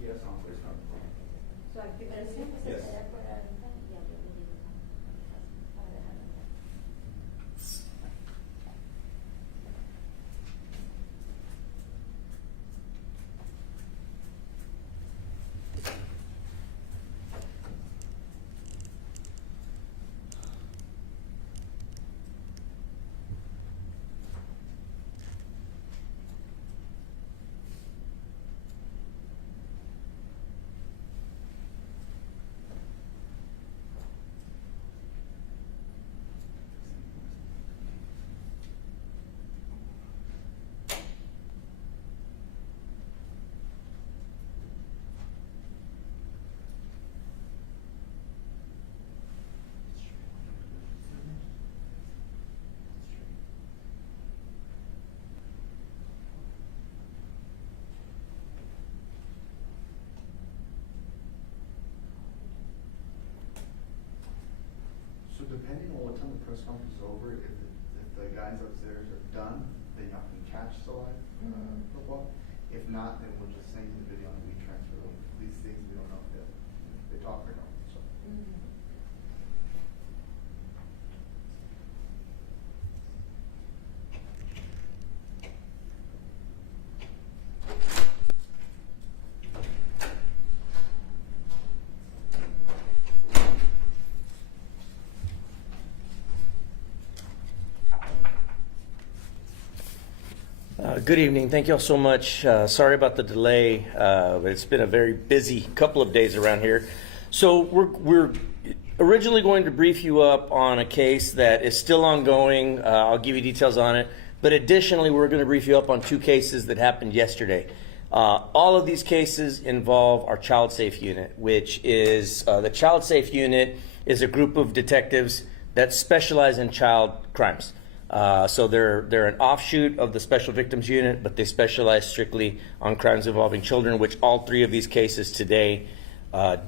Yes, aunque está. Su activación pues Yes. se queda por ahorita y hablo contigo para dejarlo. So depending on what time the press conference is over, if the guys upstairs are done, then y'all can catch the live football. If not, then we'll just send you the video and we transfer them. These things, we don't know if they talk or not, so. Good evening. Thank you all so much. Sorry about the delay, but it's been a very busy couple of days around here. So we're originally going to brief you up on a case that is still ongoing. I'll give you details on it. But additionally, we're going to brief you up on two cases that happened yesterday. All of these cases involve our Child Safe Unit, which is the Child Safe Unit is a group of detectives that specialize in child crimes. So they're an offshoot of the Special Victims Unit, but they specialize strictly on crimes involving children, which all three of these cases today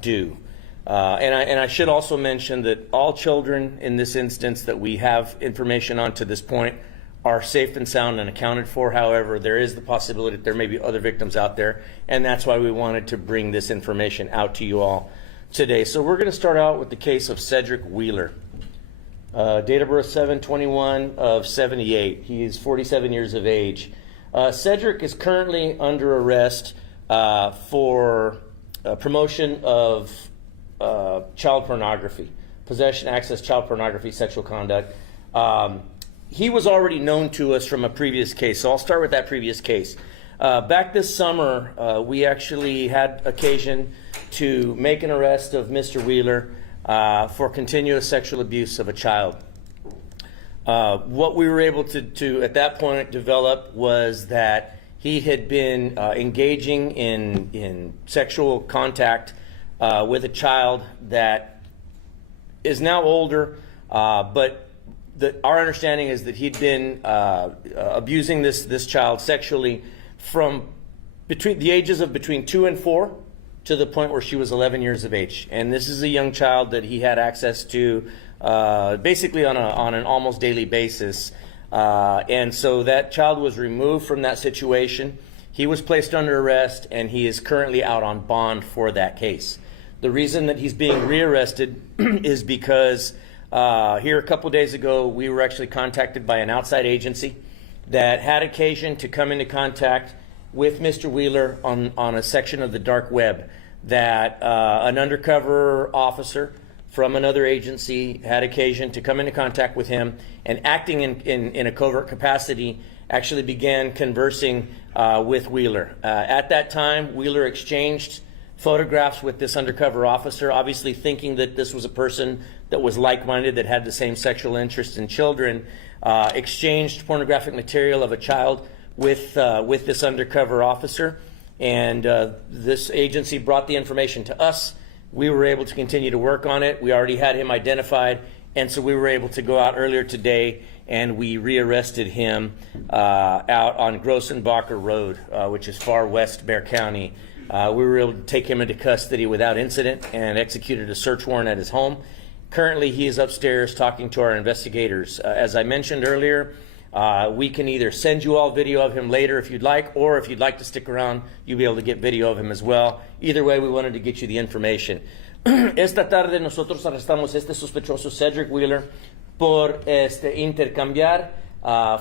do. And I should also mention that all children in this instance that we have information on to this point are safe and sound and accounted for. However, there is the possibility that there may be other victims out there, and that's why we wanted to bring this information out to you all today. So we're going to start out with the case of Cedric Wheeler. Date of birth 7/21 of 78. He is 47 years of age. Cedric is currently under arrest for promotion of child pornography, possession, access, child pornography, sexual conduct. He was already known to us from a previous case, so I'll start with that previous case. Back this summer, we actually had occasion to make an arrest of Mr. Wheeler for continuous sexual abuse of a child. What we were able to at that point develop was that he had been engaging in sexual contact with a child that is now older, but our understanding is that he'd been abusing this child sexually from between the ages of between 2 and 4 to the point where she was 11 years of age. And this is a young child that he had access to basically on an almost daily basis. And so that child was removed from that situation. He was placed under arrest, and he is currently out on bond for that case. The reason that he's being rearrested is because here a couple days ago, we were actually contacted by an outside agency that had occasion to come into contact with Mr. Wheeler on a section of the dark web that an undercover officer from another agency had occasion to come into contact with him, and acting in a covert capacity actually began conversing with Wheeler. At that time, Wheeler exchanged photographs with this undercover officer, obviously thinking that this was a person that was like-minded, that had the same sexual interest in children, exchanged pornographic material of a child with this undercover officer, and this agency brought the information to us. We were able to continue to work on it. We already had him identified, and so we were able to go out earlier today and we rearrested him out on Grossenbacher Road, which is far west Bexar County. We were able to take him into custody without incident and executed a search warrant at his home. Currently, he is upstairs talking to our investigators. As I mentioned earlier, We can either send you all video of him later if you'd like, or if you'd like to stick around, you'll be able to get video of him as well. Either way, we wanted to get you the information. Esta tarde nosotros arrestamos a este sospechoso Cedric Wheeler por intercambiar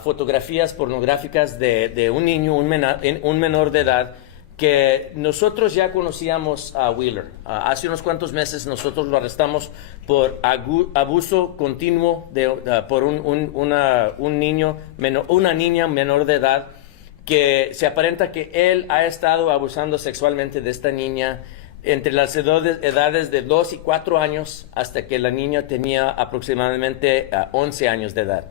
fotografías pornográficas de un niño, un menor de edad, que nosotros ya conocíamos a Wheeler. Hace unos cuantos meses nosotros lo arrestamos por abuso continuo por una niña menor de edad, que se aparenta que él ha estado abusando sexualmente de esta niña entre las edades de 2 y 4 años hasta que la niña tenía aproximadamente 11 años de edad.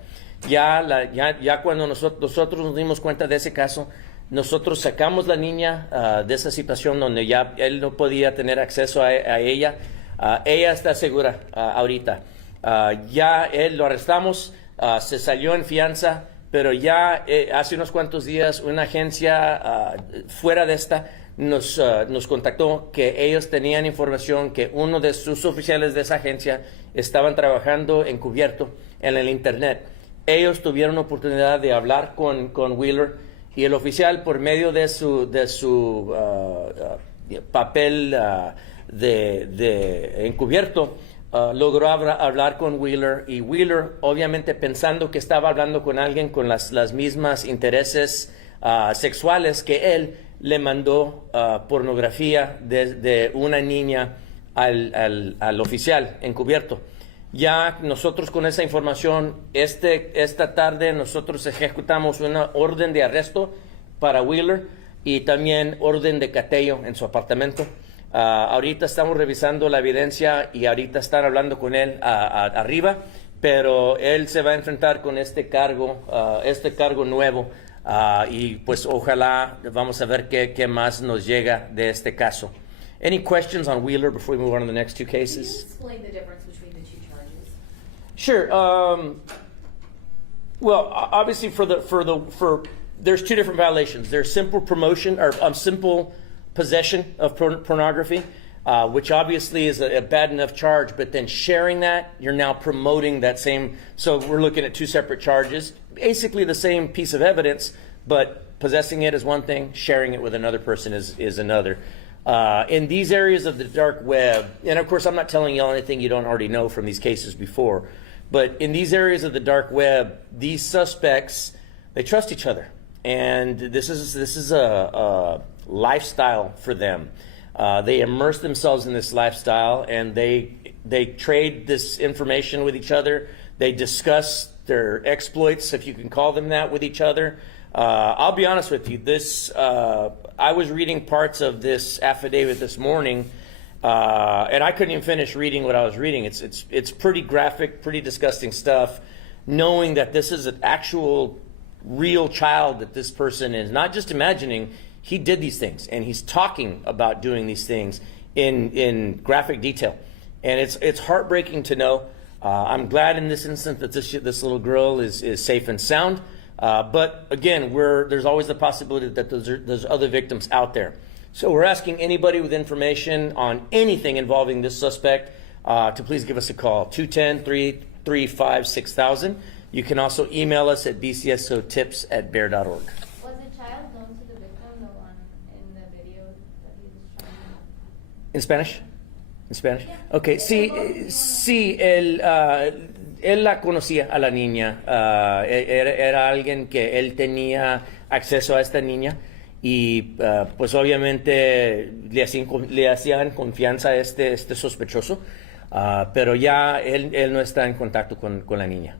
Ya cuando nosotros nos dimos cuenta de ese caso, nosotros sacamos la niña de esa situación donde ya él no podía tener acceso a ella. Ella está segura ahorita. Ya él lo arrestamos, se salió en fianza, pero ya hace unos cuantos días una agencia fuera de esta nos contactó que ellos tenían información que uno de sus oficiales de esa agencia estaban trabajando encubierto en el internet. Ellos tuvieron oportunidad de hablar con Wheeler, y el oficial, por medio de su papel de encubierto, logró hablar con Wheeler, y Wheeler, obviamente pensando que estaba hablando con alguien con las mismas intereses sexuales que él, le mandó pornografía de una niña al oficial encubierto. Ya nosotros con esa información, esta tarde nosotros ejecutamos una orden de arresto para Wheeler y también orden de cateo en su apartamento. Ahorita estamos revisando la evidencia y ahorita están hablando con él arriba, pero él se va a enfrentar con este cargo nuevo, y pues ojalá vamos a ver qué más nos llega de este caso. Any questions on Wheeler before we move on to the next two Can you cases? explain the difference between the two charges? Sure. Well, obviously, there's two different violations. There's simple promotion or simple possession of pornography, which obviously is a bad enough charge. But then sharing that, you're now promoting that same. So we're looking at two separate charges, basically the same piece of evidence, but possessing it is one thing, sharing it with another person is another. In these areas of the dark web, and of course I'm not telling you anything you don't already know from these cases before, but in these areas of the dark web, these suspects, they trust each other, and this is a lifestyle for them. They immerse themselves in this lifestyle, and they trade this information with each other. They discuss their exploits, if you can call them that, with each other. I'll be honest with you. I was reading parts of this affidavit this morning, and I couldn't even finish reading what I was reading. It's pretty graphic, pretty disgusting stuff. Knowing that this is an actual, real child that this person is, not just imagining. He did these things, and he's talking about doing these things in graphic detail, and it's heartbreaking to know. I'm glad in this instance that this little girl is safe and sound. But again, there's always the possibility that there's other victims out there. So we're asking anybody with information on anything involving this suspect to please give us a call, 210-335-6000. You can also email us at bcsotips@bear.org. Was the child known to the victim, the one in the video that he was trying to... In Spanish? In Spanish? Yeah. Okay, sí, él la conocía a la niña. Era alguien que él tenía acceso a esta niña, y pues obviamente le hacían confianza a este sospechoso, pero ya él no está en contacto con la niña.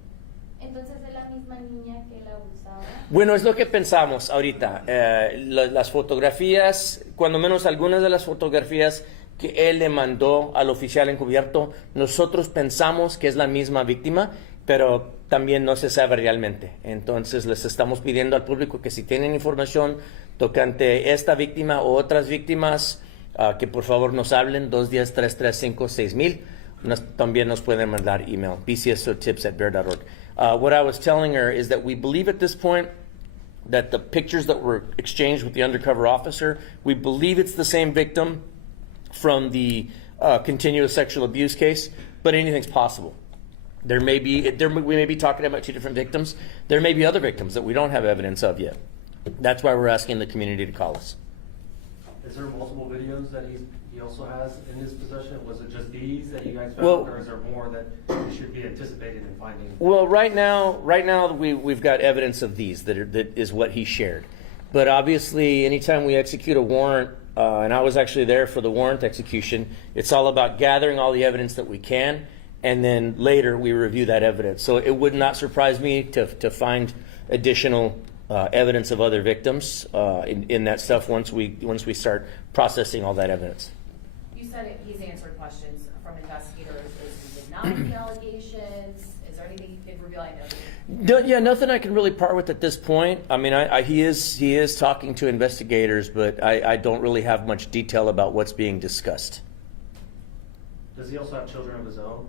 Entonces es la misma niña que él abusaba. Bueno, es lo que pensamos ahorita. Las fotografías, cuando menos algunas de las fotografías que él le mandó al oficial encubierto, nosotros pensamos que es la misma víctima, pero también no se sabe realmente. Entonces les estamos pidiendo al público que si tienen información tocante esta víctima o otras víctimas, que por favor nos hablen, 210-335-6000. También nos pueden mandar email, bcsotips@bear.org. What I was telling her is that we believe at this point that the pictures that were exchanged with the undercover officer, we believe it's the same victim from the continuous sexual abuse case, but anything's possible. We may be talking about two different victims. There may be other victims that we don't have evidence of yet. That's why we're asking the community to call us. Is there multiple videos that he also has in his possession? Was it just these that you guys found, Well, or is there more that we should be anticipating and finding? Well, right now we've got evidence of these that is what he shared. But obviously, anytime we execute a warrant, and I was actually there for the warrant execution, it's all about gathering all the evidence that we can, and then later we review that evidence. So it would not surprise me to find additional evidence of other victims in that stuff once we start processing all that evidence. You said he's answered questions from investigators. Is he denying the allegations? Is there anything you could reveal? I know. Yeah, nothing I can really part with at this point. I mean, he is talking to investigators, but I don't really have much detail about what's being discussed. Does he also have children of his own?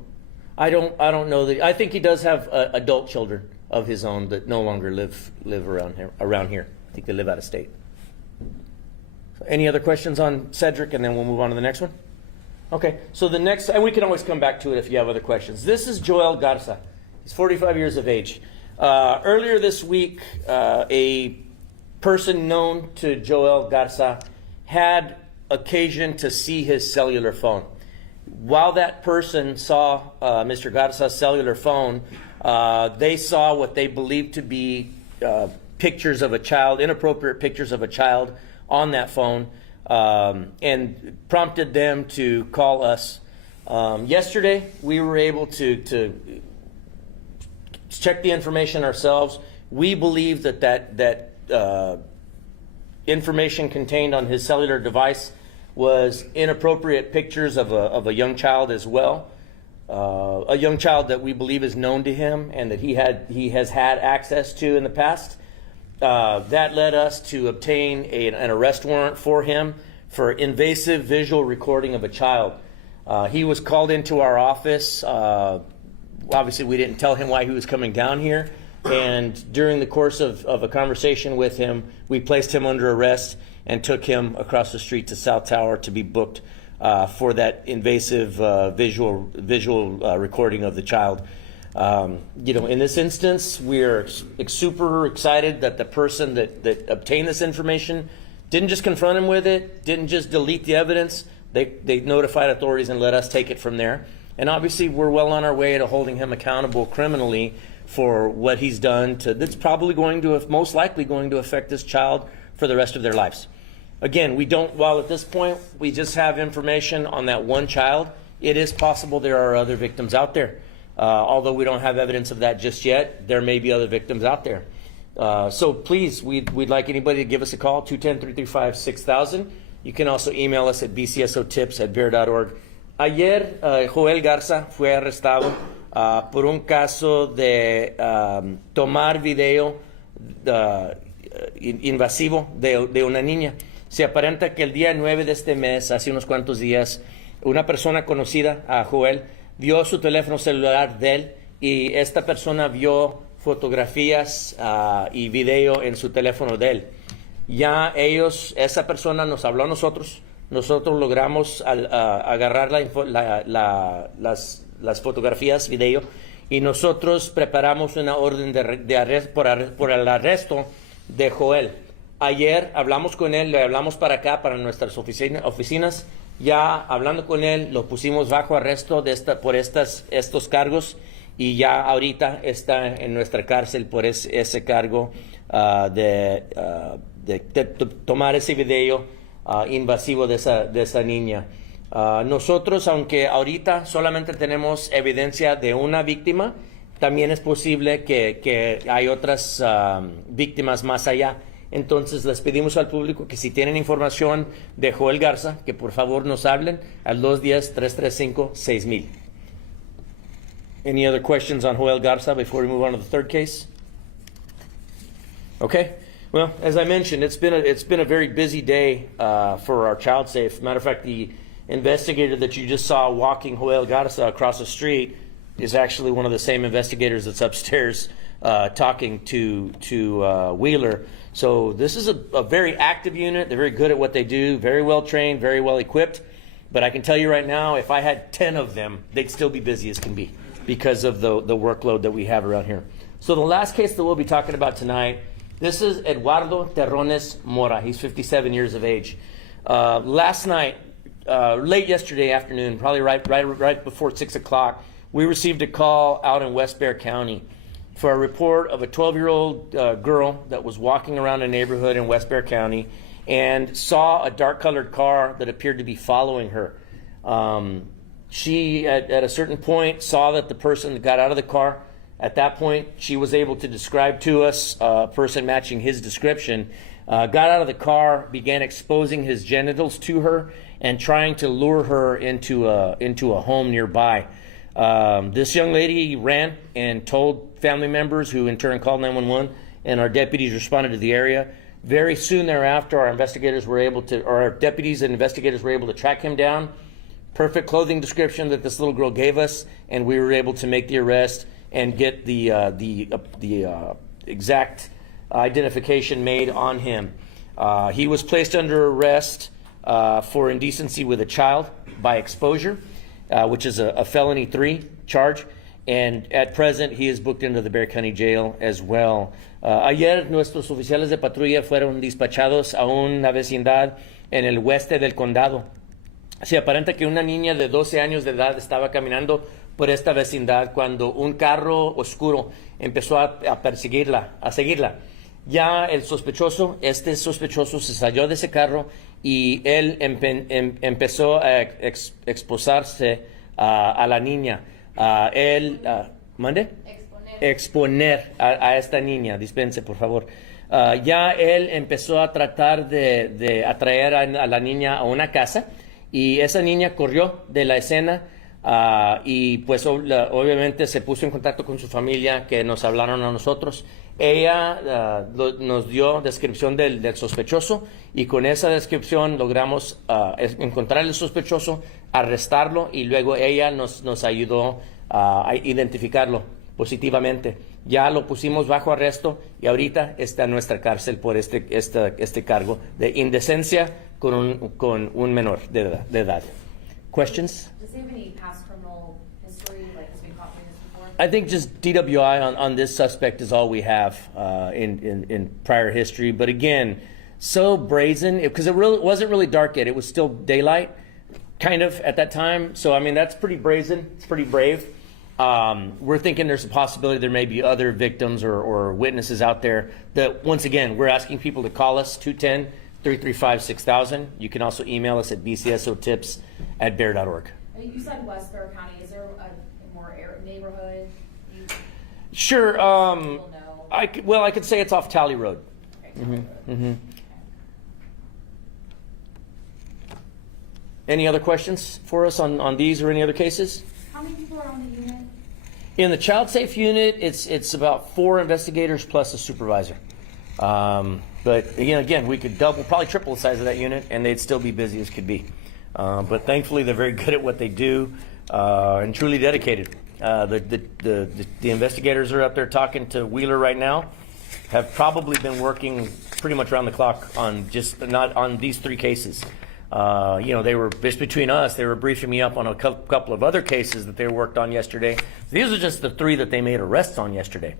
I don't know that. I think he does have adult children of his own that no longer live around here. I think they live out of state. So any other questions on Cedric, and then we'll move on to the next one? Okay, so the next, and we can always come back to it if you have other questions. This is Joel Garza. He's 45 years of age. Earlier this week, a person known to Joel Garza had occasion to see his cellular phone. While that person saw Mr. Garza's cellular phone, they saw what they believed to be pictures of a child, inappropriate pictures of a child on that phone, and prompted them to call us. Yesterday, we were able to check the information ourselves. We believe that information contained on his cellular device was inappropriate pictures of a young child as well. A young child that we believe is known to him and that he has had access to in the past. That led us to obtain an arrest warrant for him for invasive visual recording of a child. He was called into our office. Obviously, we didn't tell him why he was coming down here. And during the course of a conversation with him, we placed him under arrest and took him across the street to South Tower to be booked for that invasive visual recording of the child. In this instance, we're super excited that the person that obtained this information didn't just confront him with it, didn't just delete the evidence. They notified authorities and let us take it from there. And obviously, we're well on our way to holding him accountable criminally for what he's done. That's probably most likely going to affect this child for the rest of their lives. Again, while at this point we just have information on that one child, it is possible there are other victims out there. Although we don't have evidence of that just yet, there may be other victims out there. So please, we'd like anybody to give us a call, 210-335-6000. You can also email us at bcsotips@bear.org. Ayer, Joel Garza fue arrestado por un caso de tomar video invasivo de una niña. Se aparenta que el día 9 de este mes, hace unos cuantos días, una persona conocida a Joel vio su teléfono celular de él y esta persona vio fotografías y video en su teléfono de él. Ya esa persona nos habló a nosotros logramos agarrar las fotografías, video, y nosotros preparamos una orden de arresto por el arresto de Joel. Ayer hablamos con él, le hablamos para acá, para nuestras oficinas. Ya hablando con él, lo pusimos bajo arresto por estos cargos y ya ahorita está en nuestra cárcel por ese cargo de tomar ese video invasivo de esa niña. Nosotros, aunque ahorita solamente tenemos evidencia de una víctima, también es posible que hay otras víctimas más allá. Entonces les pedimos al público que si tienen información de Joel Garza, que por favor nos hablen al 210-335-6000. Any other questions on Joel Garza before we move on to the third case? Okay. Well, as I mentioned, it's been a very busy day for our child safe. Matter of fact, the investigator that you just saw walking Joel Garza across the street is actually one of the same investigators that's upstairs talking to Wheeler. So this is a very active unit. They're very good at what they do, very well trained, very well equipped. But I can tell you right now, if I had 10 of them, they'd still be busy as can be. because of the workload that we have around here. So the last case that we'll be talking about tonight, this is Eduardo Terrones Mora. He's 57 years of age. Last night, late yesterday afternoon, probably right before 6 o'clock, we received a call out in West Bexar County for a report of a 12-year-old girl that was walking around a neighborhood in West Bexar County and saw a dark-colored car that appeared to be following her. She, at a certain point, saw that the person got out of the car. At that point, she was able to describe to us a person matching his description, got out of the car, began exposing his genitals to her, and trying to lure her into a home nearby. This young lady ran and told family members, who in turn called 911, and our deputies responded to the area. Very soon thereafter, our deputies and investigators were able to track him down. Perfect clothing description that this little girl gave us, and we were able to make the arrest and get the exact identification made on him. He was placed under arrest for indecency with a child by exposure, which is a felony 3 charge, and at present he is booked into the Bexar County Jail as well. Ayer nuestros oficiales de patrulla fueron despachados a una vecindad en el oeste del condado. Se aparenta que una niña de 12 años de edad estaba caminando por esta vecindad cuando un carro oscuro empezó a seguirla. Ya el sospechoso, este sospechoso se salió de ese carro y él empezó a exposarse a la niña. ¿Mande? Exponer a esta niña, dispense por favor. Ya él empezó a tratar de atraer a la niña a una casa y esa niña corrió de la escena y pues obviamente se puso en contacto con su familia, que nos hablaron a nosotros. Ella nos dio descripción del sospechoso y con esa descripción logramos encontrar al sospechoso, arrestarlo y luego ella nos ayudó a identificarlo positivamente. Ya lo pusimos bajo arresto y ahorita está en nuestra cárcel por este cargo de indecencia con un menor de edad. Questions? Does he have any past criminal history, like has been caught doing this before? I think just DWI on this suspect is all we have in prior history. But again, so brazen, because it wasn't really dark yet. It was still daylight, kind of, at that time. So, I mean, that's pretty brazen. It's pretty brave. We're thinking there's a possibility there may be other victims or witnesses out there that, once again, we're asking people to call us, 210-335-6000. You can also email us at bcsotips@bear.org. You said West Bexar County. Is there a more neighborhood? Sure. No. I could say it's off Tally Road. Okay, Any other questions for us on these or any other cases? How many people are on the unit? In the child safe unit, it's about 4 investigators plus a supervisor. But again, we could probably triple the size of that unit, and they'd still be busy as could be. But thankfully, they're very good at what they do and truly dedicated. The investigators are up there talking to Wheeler right now. Have probably been working pretty much around the clock on not on these 3 cases. They were just between us. They were briefing me up on a couple of other cases that they worked on yesterday. These are just the 3 that they made arrests on yesterday.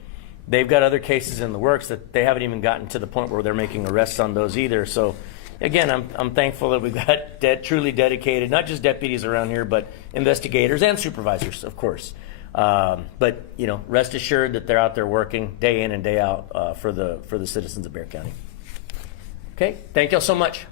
They've got other cases in the works that they haven't even gotten to the point where they're making arrests on those either. So, again, I'm thankful that we've got truly dedicated, not just deputies around here, but investigators and supervisors, of course. But rest assured that they're out there working day in and day out for the citizens of Bexar County. Okay, thank y'all so much.